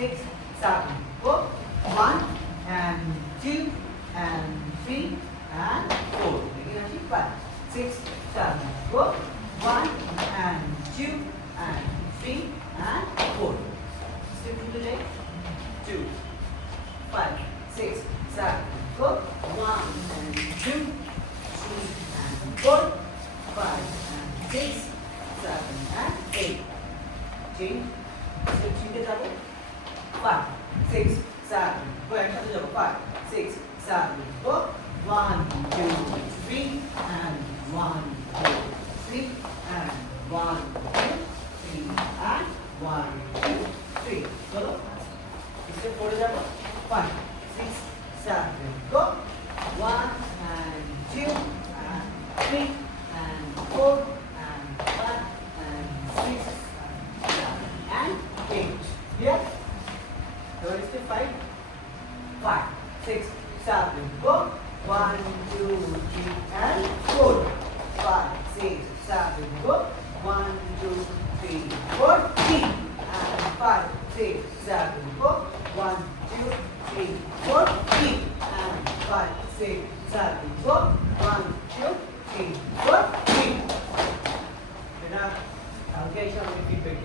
6, 7, go. 1 and 2 and 3 and 4. Again, 5, 6, 7, go. 1 and 2 and 3 and 4. Still to the leg. 2, 5, 6, 7, go. 1 and 2, 3 and 4, 5 and 6, 7 and 8. Change. Step 3 যাবো 5, 6, 7, go একসাথে যাবো 5, 6, 7, go. 1, 2, 3 and 1, 2, 3 and 1, 2, 3 and 1, 2, 3. চলো step 4 যাবো 5, 6, 7, go. 1 and 2 and 3 and 4 and 5 and 6 and 7 and 8. Here, what is the 5? 5, 6, 7, go. 1, 2, 3 and 4. 5, 6, 7, go. 1, 2, 3, 4, 3 and 5, 6, 7, go. 1, 2, 3, 4, 3 and 5, 6, 7, go. 1, 2, 3, 4, 3. Enough. Okay, so feedback.